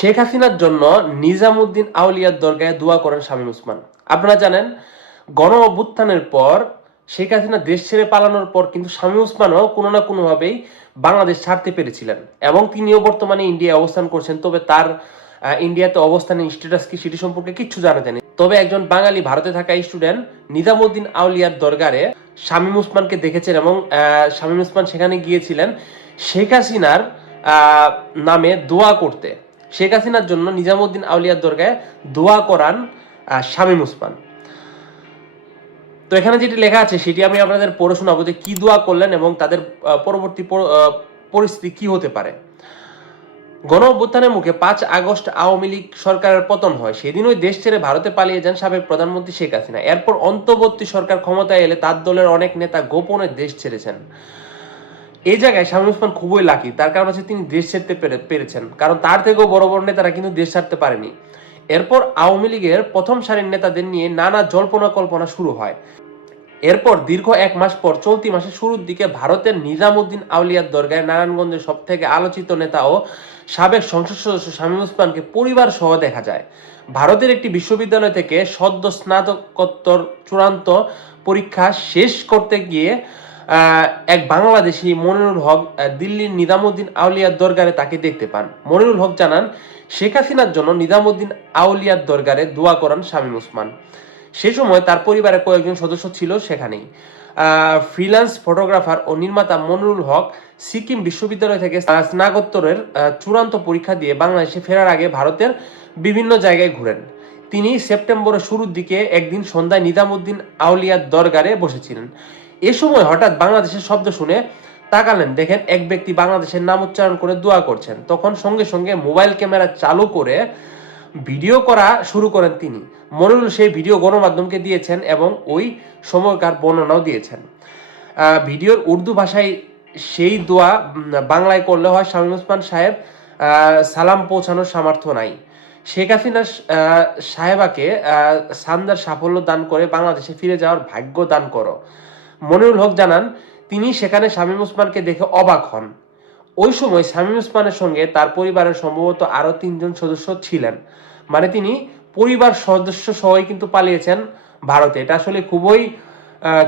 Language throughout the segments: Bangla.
শেখ হাসিনার জন্য নিজামুদ্দিন আউলিয়ার দরগায় দোয়া করেন শামীম ওসমান। আপনারা জানেন, গণ অভ্যুত্থানের পর শেখ হাসিনা দেশ ছেড়ে পালানোর পর কিন্তু শামীম ওসমানও কোনো না কোনোভাবেই বাংলাদেশ ছাড়তে পেরেছিলেন এবং তিনিও বর্তমানে ইন্ডিয়ায় অবস্থান করছেন। তবে তার ইন্ডিয়াতে অবস্থানের স্ট্যাটাস কি সেটি সম্পর্কে কিচ্ছু জানা যায়নি। তবে একজন বাঙালি ভারতে থাকা স্টুডেন্ট নিজামুদ্দিন আউলিয়ার দরগারে শামীম ওসমানকে দেখেছেন এবং শামীম ওসমান সেখানে গিয়েছিলেন শেখ হাসিনার নামে দোয়া করতে। শেখ হাসিনার জন্য নিজামুদ্দিন আউলিয়ার দরগায় দোয়া করান শামীম ওসমান। তো এখানে যেটি লেখা আছে সেটি আমি আপনাদের পড়ে শোনাবো যে কি দোয়া করলেন এবং তাদের পরবর্তী পরিস্থিতি কি হতে পারে। গণ অভ্যুত্থানের মুখে 5 আগস্ট আওয়ামী লীগ সরকারের পতন হয়। সেদিন ওই দেশ ছেড়ে ভারতে পালিয়ে যান সাবেক প্রধানমন্ত্রী শেখ হাসিনা। এরপর অন্তর্বর্তী সরকার ক্ষমতায় এলে তার দলের অনেক নেতা গোপনে দেশ ছেড়েছেন। এই জায়গায় শামীম ওসমান খুবই লাকি, তার কারণ হচ্ছে তিনি দেশ ছাড়তে পেরেছেন, কারণ তার থেকেও বড় বড় নেতারা কিন্তু দেশ ছাড়তে পারেনি। এরপর আওয়ামী লীগের প্রথম সারির নেতাদের নিয়ে নানা জল্পনা কল্পনা শুরু হয়। এরপর দীর্ঘ 1 মাস পর চলতি মাসের শুরুর দিকে ভারতের নিজামুদ্দিন আউলিয়ার দরগায় নারায়ণগঞ্জের সব থেকে আলোচিত নেতা ও সাবেক সংসদ সদস্য শামীম ওসমানকে পরিবার সহ দেখা যায়। ভারতের একটি বিশ্ববিদ্যালয় থেকে সদ্য স্নাতকোত্তর চূড়ান্ত পরীক্ষা শেষ করতে গিয়ে এক বাংলাদেশি মনিরুল হক দিল্লির নিজামুদ্দিন আউলিয়ার দরগারে তাকে দেখতে পান। মনিরুল হক জানান, শেখ হাসিনার জন্য নিজামুদ্দিন আউলিয়ার দরগারে দোয়া করান শামীম ওসমান। সে সময় তার পরিবারের কয়েকজন সদস্য ছিল সেখানেই। ফ্রিল্যান্স ফটোগ্রাফার ও নির্মাতা মনিরুল হক সিকিম বিশ্ববিদ্যালয় থেকে স্নাতকোত্তরের চূড়ান্ত পরীক্ষা দিয়ে বাংলাদেশে ফেরার আগে ভারতের বিভিন্ন জায়গায় ঘুরেন। তিনি সেপ্টেম্বরের শুরুর দিকে একদিন সন্ধ্যায় নিজামুদ্দিন আউলিয়ার দরগারে বসেছিলেন। এ সময় হঠাৎ বাংলাদেশের শব্দ শুনে তাকালেন, দেখেন এক ব্যক্তি বাংলাদেশের নাম উচ্চারণ করে দোয়া করছেন। তখন সঙ্গে সঙ্গে মোবাইল ক্যামেরা চালু করে ভিডিও করা শুরু করেন তিনি। মনিরুল সেই ভিডিও গণমাধ্যমকে দিয়েছেন এবং ওই সময়কার বর্ণনাও দিয়েছেন। ভিডিওর উর্দু ভাষায় সেই দোয়া বাংলায় করলে হয়, শামীম ওসমান সাহেব সালাম পৌঁছানোর সামর্থ্য নাই। শেখ হাসিনা সাহেবাকে সান্দার সাফল্য দান করে বাংলাদেশে ফিরে যাওয়ার ভাগ্য দান করো। মনিরুল হক জানান, তিনি সেখানে শামীম ওসমানকে দেখে অবাক হন। ওই সময় শামীম ওসমানের সঙ্গে তার পরিবারের সম্ভবত আরো 3 জন সদস্য ছিলেন। মানে তিনি পরিবার সদস্য সবাই কিন্তু পালিয়েছেন ভারতে। এটা আসলে খুবই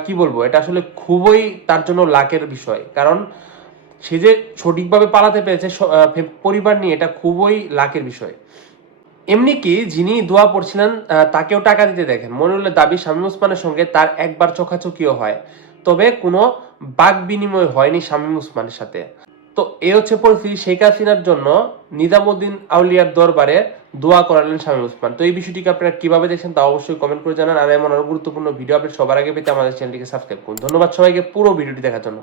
কি বলবো, এটা আসলে খুবই তার জন্য লাকের বিষয়, কারণ সে যে সঠিকভাবে পালাতে পেরেছে পরিবার নিয়ে, এটা খুবই লাকের বিষয়। এমনি কি যিনি দোয়া পড়ছিলেন তাকেও টাকা দিতে দেখেন। মনিরুলের দাবি, শামীম ওসমানের সঙ্গে তার একবার চোখাচোখিও হয়, তবে কোনো বাক বিনিময় হয়নি শামীম ওসমানের সাথে। তো এই হচ্ছে পরিস্থিতি। শেখ হাসিনার জন্য নিজামুদ্দিন আউলিয়ার দরবারে দোয়া করালেন শামীম ওসমান। তো এই বিষয়টিকে আপনারা কিভাবে দেখছেন তা অবশ্যই কমেন্ট করে জানান। আর এমন আরো গুরুত্বপূর্ণ ভিডিও আপডেট সবার আগে পেতে আমাদের চ্যানেলটিকে সাবস্ক্রাইব করুন। ধন্যবাদ সবাইকে পুরো ভিডিওটি দেখার জন্য।